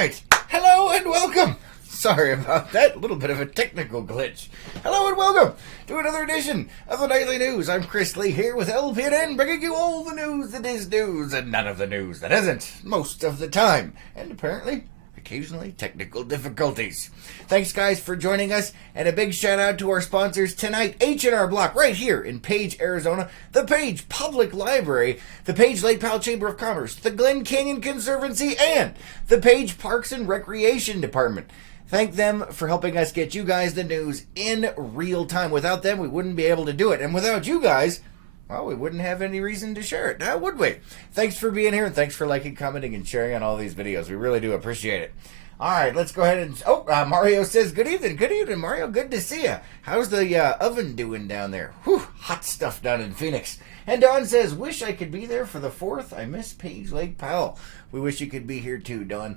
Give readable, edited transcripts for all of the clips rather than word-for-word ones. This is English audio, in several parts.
right. Hello and welcome. Sorry about that. A little bit of a technical glitch. Hello and welcome to another edition of the Nightly News. I'm Chris Lee here with LPNN, bringing you all the news that is news and none of the news that isn't, most of the time. And apparently, occasionally, technical difficulties. Thanks, guys, for joining us, and a big shout-out to our sponsors tonight, H&R Block, right here in Page, Arizona, the Page Public Library, the Page Lake Powell Chamber of Commerce, the Glen Canyon Conservancy, and the Page Parks and Recreation Department. Thank them for helping us get you guys the news in real time. Without them, we wouldn't be able to do it. And without you guys, well, we wouldn't have any reason to share it, now would we? Thanks for being here, and thanks for liking, commenting, and sharing on all these videos. We really do appreciate it. All right, let's go ahead and... Mario says, good evening. Good evening, Mario. Good to see you. How's the oven doing down there? Whew, hot stuff down in Phoenix. And Dawn says, wish I could be there for the 4th. I miss Page Lake Powell. We wish you could be here too, Dawn.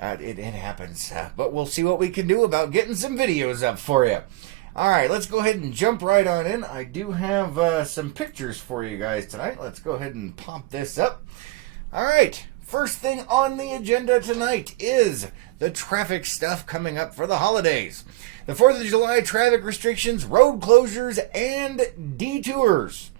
It happens. But we'll see what we can do about getting some videos up for you. All right, let's go ahead and jump right on in. I do have some pictures for you guys tonight. Let's go ahead and pop this up. All right, first thing on the agenda tonight is the traffic stuff coming up for the holidays. The 4th of July traffic restrictions, road closures, and detours.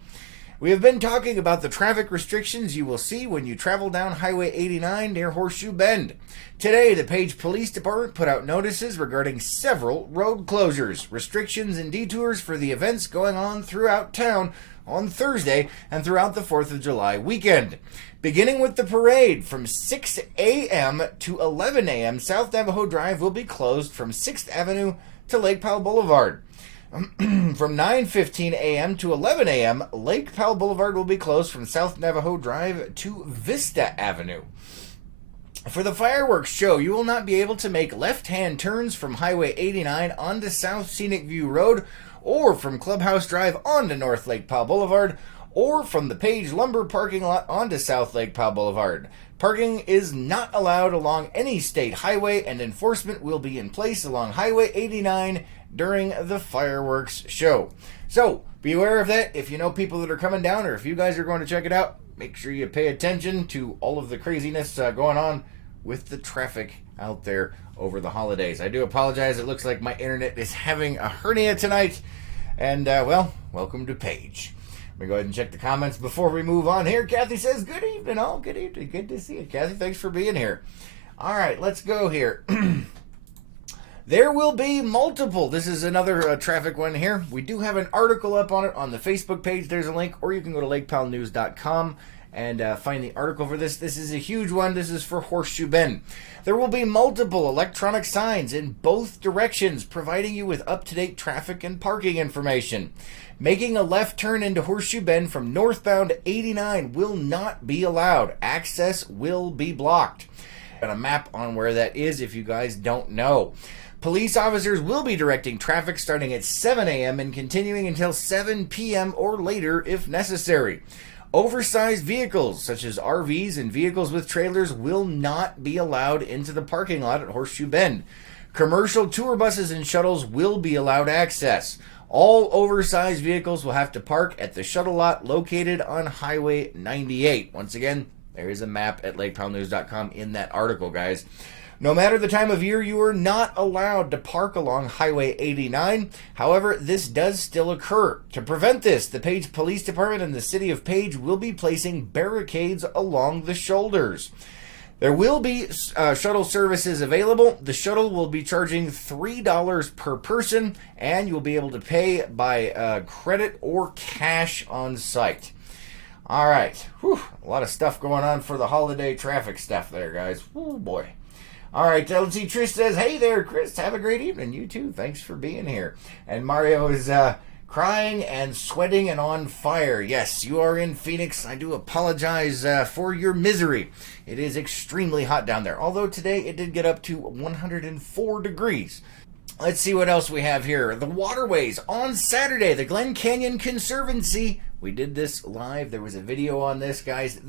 We have been talking about the traffic restrictions you will see when you travel down Highway 89 near Horseshoe Bend. Today, the Page Police Department put out notices regarding several road closures, restrictions, and detours for the events going on throughout town on Thursday and throughout the 4th of July weekend. Beginning with the parade from 6 a.m. to 11 a.m., South Navajo Drive will be closed from 6th Avenue to Lake Powell Boulevard. From 9:15 a.m. to 11 a.m., Lake Powell Boulevard will be closed from South Navajo Drive to Vista Avenue. For the fireworks show, you will not be able to make left-hand turns from Highway 89 onto South Scenic View Road, or from Clubhouse Drive onto North Lake Powell Boulevard, or from the Page Lumber parking lot onto South Lake Powell Boulevard. Parking is not allowed along any state highway, and enforcement will be in place along Highway 89 during the fireworks show. So, be aware of that. If you know people that are coming down, or if you guys are going to check it out, make sure you pay attention to all of the craziness going on with the traffic out there over the holidays. I do apologize. It looks like my internet is having a hernia tonight. And, welcome to Page. Let me go ahead and check the comments before we move on here. Kathy says, good evening, all. Good evening. Good to see you, Kathy. Thanks for being here. All right, let's go here. There will be multiple. This is another traffic one here. We do have an article up on it on the Facebook page. There's a link, or you can go to lakepowellnews.com and find the article for this. This is a huge one. This is for Horseshoe Bend. There will be multiple electronic signs in both directions, providing you with up-to-date traffic and parking information. Making a left turn into Horseshoe Bend from northbound 89 will not be allowed. Access will be blocked. Got a map on where that is if you guys don't know. Police officers will be directing traffic starting at 7 a.m. and continuing until 7 p.m. or later if necessary. Oversized vehicles, such as RVs and vehicles with trailers, will not be allowed into the parking lot at Horseshoe Bend. Commercial tour buses and shuttles will be allowed access. All oversized vehicles will have to park at the shuttle lot located on Highway 98. Once again, there is a map at lakepowellnews.com in that article, guys. No matter the time of year, you are not allowed to park along Highway 89. However, this does still occur. To prevent this, the Page Police Department and the City of Page will be placing barricades along the shoulders. There will be shuttle services available. The shuttle will be charging $3 per person, and you'll be able to pay by credit or cash on site. All right. Whew, a lot of stuff going on for the holiday traffic stuff there, guys. Oh, boy. All right, let's see. Trish says, hey there, Chris. Have a great evening. You too. Thanks for being here. And Mario is crying and sweating and on fire. Yes, you are in Phoenix. I do apologize for your misery. It is extremely hot down there. Although today it did get up to 104 degrees. Let's see what else we have here. The waterways on Saturday. The Glen Canyon Conservancy. We did this live. There was a video on this, guys.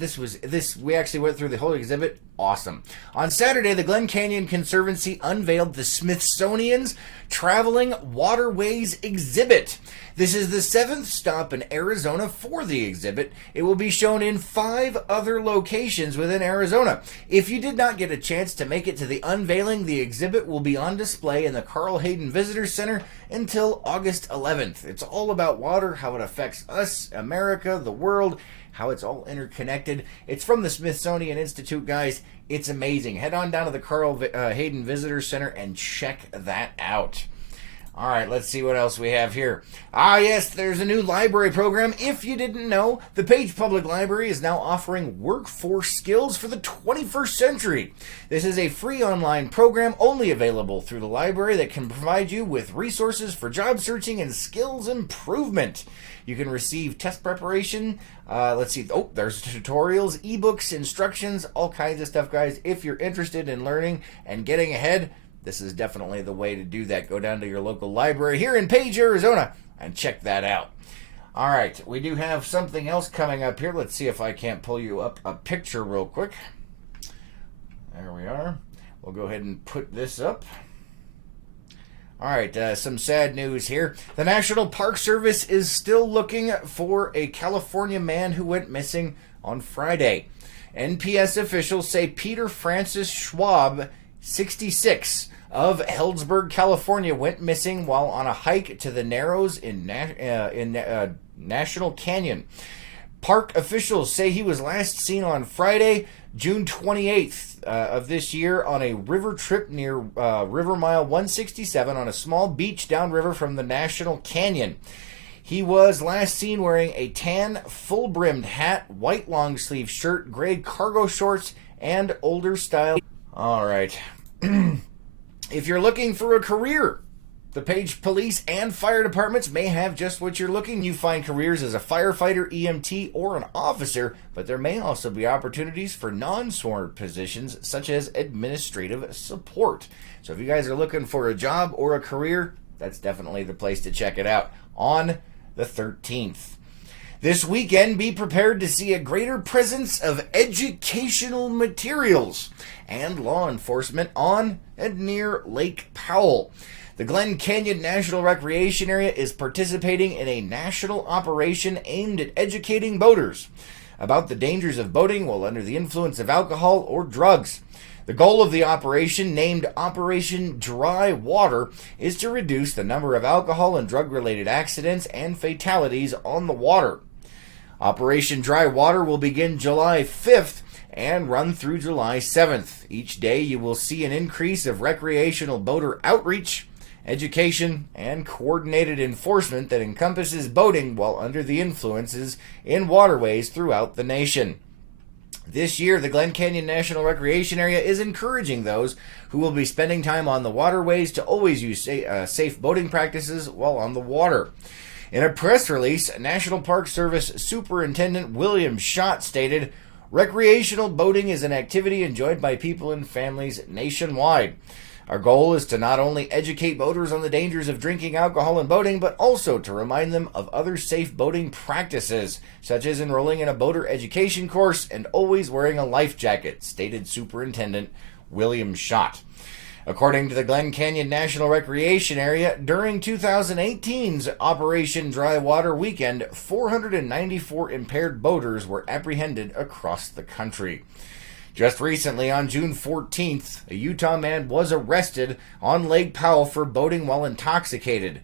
We actually went through the whole exhibit. awesome. On Saturday, the Glen Canyon Conservancy unveiled the Smithsonian's Traveling Waterways exhibit. This is the 7th stop in Arizona for the exhibit. It will be shown in 5 other locations within Arizona. If you did not get a chance to make it to the unveiling, the exhibit will be on display in the Carl Hayden Visitor Center until August 11th. It's all about water, how it affects us, America, the world, how it's all interconnected. It's from the Smithsonian Institute, guys. It's amazing. Head on down to the Carl Hayden Visitor Center and check that out. All right, let's see what else we have here. Yes, there's a new library program. If you didn't know, the Page Public Library is now offering workforce skills for the 21st century. This is a free online program only available through the library that can provide you with resources for job searching and skills improvement. You can receive test preparation. Let's see. Oh, there's tutorials, ebooks, instructions, all kinds of stuff, guys. If you're interested in learning and getting ahead, this is definitely the way to do that. Go down to your local library here in Page, Arizona, and check that out. All right, we do have something else coming up here. Let's see if I can't pull you up a picture real quick. There we are. We'll go ahead and put this up. All right, some sad news here. The National Park Service is still looking for a California man who went missing on Friday. NPS officials say Peter Francis Schwab, 66, of Healdsburg, California, went missing while on a hike to the Narrows in National Canyon. Park officials say he was last seen on Friday, June 28th of this year on a river trip near River Mile 167 on a small beach downriver from the National Canyon. He was last seen wearing a tan, full-brimmed hat, white long-sleeve shirt, gray cargo shorts, and older style. All right. If you're looking for a career, the Page Police and Fire Departments may have just what you're looking. You find careers as a firefighter, EMT, or an officer, but there may also be opportunities for non-sworn positions such as administrative support. So if you guys are looking for a job or a career, that's definitely the place to check it out on the 13th. This weekend, be prepared to see a greater presence of educational materials and law enforcement on and near Lake Powell. The Glen Canyon National Recreation Area is participating in a national operation aimed at educating boaters about the dangers of boating while under the influence of alcohol or drugs. The goal of the operation, named Operation Dry Water, is to reduce the number of alcohol and drug-related accidents and fatalities on the water. Operation Dry Water will begin July 5th and run through July 7th. Each day you will see an increase of recreational boater outreach, education, and coordinated enforcement that encompasses boating while under the influences in waterways throughout the nation. This year, the Glen Canyon National Recreation Area is encouraging those who will be spending time on the waterways to always use safe boating practices while on the water. In a press release, National Park Service Superintendent William Schott stated, "Recreational boating is an activity enjoyed by people and families nationwide. Our goal is to not only educate boaters on the dangers of drinking alcohol and boating, but also to remind them of other safe boating practices, such as enrolling in a boater education course and always wearing a life jacket," stated Superintendent William Schott. According to the Glen Canyon National Recreation Area, during 2018's Operation Dry Water Weekend, 494 impaired boaters were apprehended across the country. Just recently, on June 14th, a Utah man was arrested on Lake Powell for boating while intoxicated,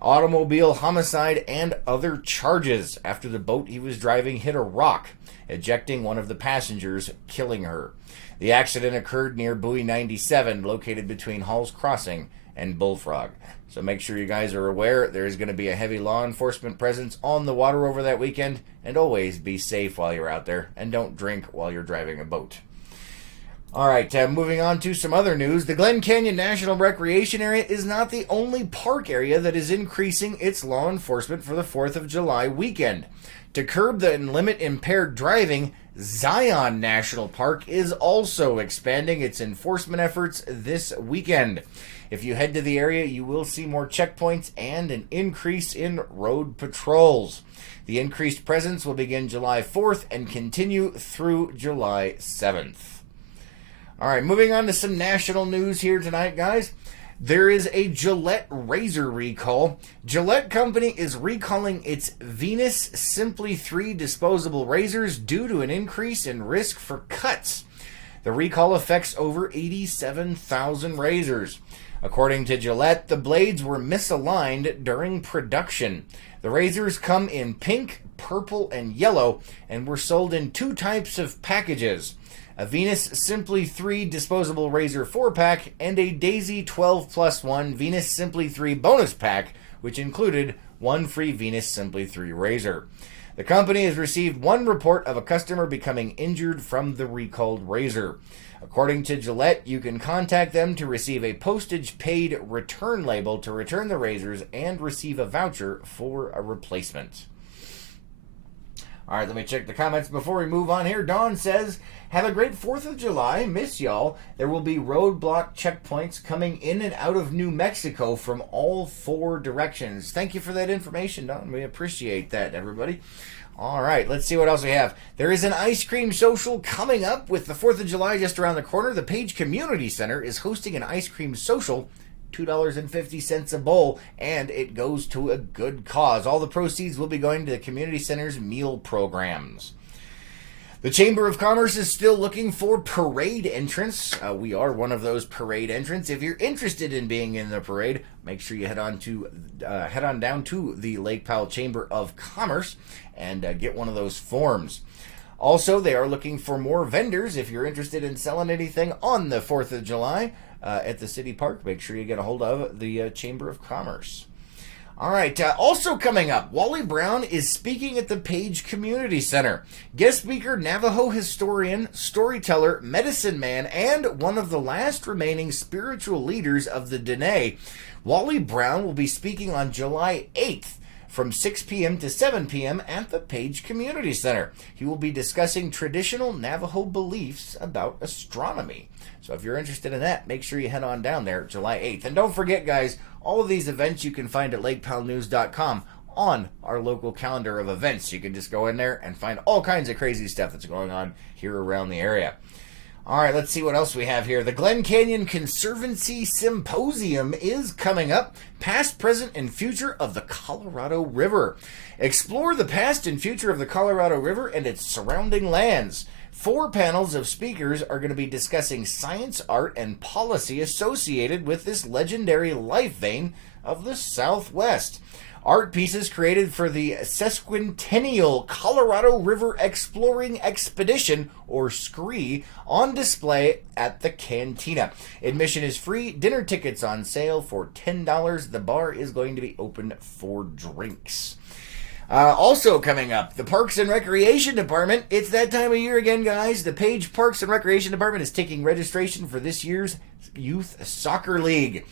automobile homicide, and other charges after the boat he was driving hit a rock, ejecting one of the passengers, killing her. The accident occurred near Buoy 97, located between Hall's Crossing and Bullfrog. So make sure you guys are aware there is going to be a heavy law enforcement presence on the water over that weekend, and always be safe while you're out there, and don't drink while you're driving a boat. All right, moving on to some other news. The Glen Canyon National Recreation Area is not the only park area that is increasing its law enforcement for the 4th of July weekend. To curb and limit impaired driving, Zion National Park is also expanding its enforcement efforts this weekend. If you head to the area, you will see more checkpoints and an increase in road patrols. The increased presence will begin July 4th and continue through July 7th. All right, moving on to some national news here tonight, guys. There is a Gillette razor recall. Gillette Company is recalling its Venus Simply 3 disposable razors due to an increase in risk for cuts. The recall affects over 87,000 razors. According to Gillette, the blades were misaligned during production. The razors come in pink, purple, and yellow and were sold in two types of packages: a Venus Simply 3 disposable razor 4-pack and a Daisy 12 plus 1 Venus Simply 3 bonus pack, which included one free Venus Simply 3 razor. The company has received one report of a customer becoming injured from the recalled razor. According to Gillette, you can contact them to receive a postage-paid return label to return the razors and receive a voucher for a replacement. All right, let me check the comments before we move on here. Dawn says, have a great 4th of July. Miss y'all. There will be roadblock checkpoints coming in and out of New Mexico from all 4 directions. Thank you for that information, Dawn. We appreciate that, everybody. All right, let's see what else we have. There is an ice cream social coming up with the 4th of July just around the corner. The Page Community Center is hosting an ice cream social, $2.50 a bowl, and it goes to a good cause. All the proceeds will be going to the community center's meal programs. The Chamber of Commerce is still looking for parade entrants. We are one of those parade entrants. If you're interested in being in the parade, make sure you head on down to the Lake Powell Chamber of Commerce and get one of those forms. Also, they are looking for more vendors. If you're interested in selling anything on the 4th of July at the city park, make sure you get a hold of the Chamber of Commerce. All right, also coming up, Wally Brown is speaking at the Page Community Center. Guest speaker, Navajo historian, storyteller, medicine man, and one of the last remaining spiritual leaders of the Dene. Wally Brown will be speaking on July 8th from 6 p.m. to 7 p.m. at the Page Community Center. He will be discussing traditional Navajo beliefs about astronomy. So if you're interested in that, make sure you head on down there July 8th. And don't forget, guys, all of these events you can find at lakepowellnews.com on our local calendar of events. You can just go in there and find all kinds of crazy stuff that's going on here around the area. All right, let's see what else we have here. The Glen Canyon Conservancy Symposium is coming up. Past, present, and future of the Colorado River. Explore the past and future of the Colorado River and its surrounding lands. 4 panels of speakers are going to be discussing science, art, and policy associated with this legendary life vein of the Southwest. Art pieces created for the sesquicentennial Colorado River Exploring Expedition, or SCREE, on display at the Cantina. Admission is free. Dinner tickets on sale for $10. The bar is going to be open for drinks. Also coming up, the Parks and Recreation Department. It's that time of year again, guys. The Page Parks and Recreation Department is taking registration for this year's Youth Soccer League.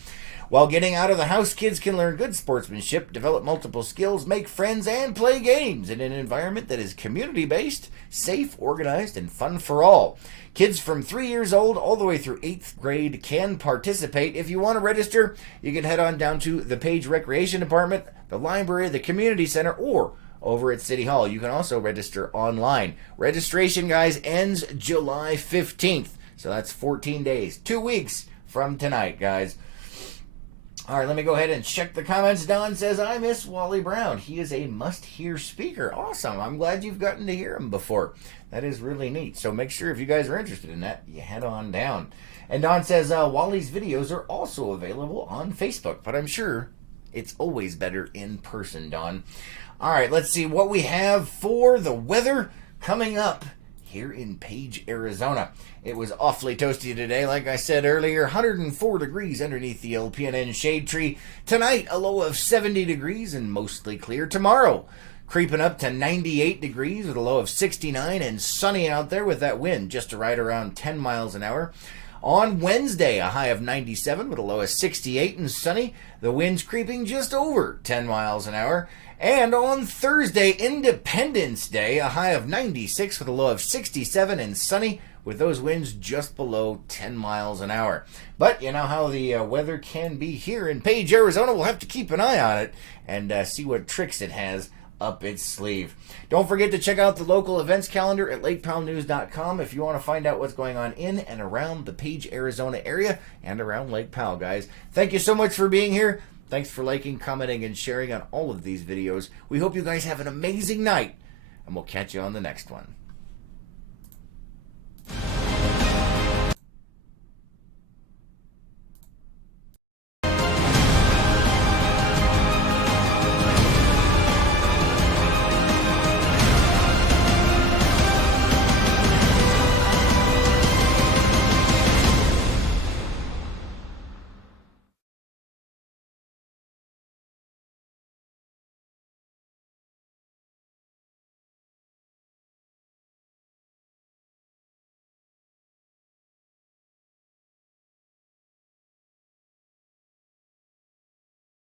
While getting out of the house, kids can learn good sportsmanship, develop multiple skills, make friends, and play games in an environment that is community-based, safe, organized, and fun for all. Kids from 3 years old all the way through 8th grade can participate. If you want to register, you can head on down to the Page Recreation Department, the library, the community center, or over at City Hall. You can also register online. Registration, guys, ends July 15th. So that's 14 days, 2 weeks from tonight, guys. All right, let me go ahead and check the comments. Don says, I miss Wally Brown. He is a must-hear speaker. Awesome. I'm glad you've gotten to hear him before. That is really neat. So make sure if you guys are interested in that, you head on down. And Don says, Wally's videos are also available on Facebook, but I'm sure it's always better in person, Don. All right, let's see what we have for the weather coming up here in Page, Arizona. It was awfully toasty today, like I said earlier. 104 degrees underneath the LPNN shade tree. Tonight, a low of 70 degrees and mostly clear. Tomorrow, creeping up to 98 degrees with a low of 69 and sunny out there with that wind just right around 10 miles an hour. On Wednesday, a high of 97 with a low of 68 and sunny. The wind's creeping just over 10 miles an hour. And on Thursday, Independence Day, a high of 96 with a low of 67 and sunny, with those winds just below 10 miles an hour. But you know how the weather can be here in Page, Arizona. We'll have to keep an eye on it and see what tricks it has up its sleeve. Don't forget to check out the local events calendar at lakepowellnews.com if you want to find out what's going on in and around the Page, Arizona area and around Lake Powell, guys. Thank you so much for being here. Thanks for liking, commenting, and sharing on all of these videos. We hope you guys have an amazing night, and we'll catch you on the next one.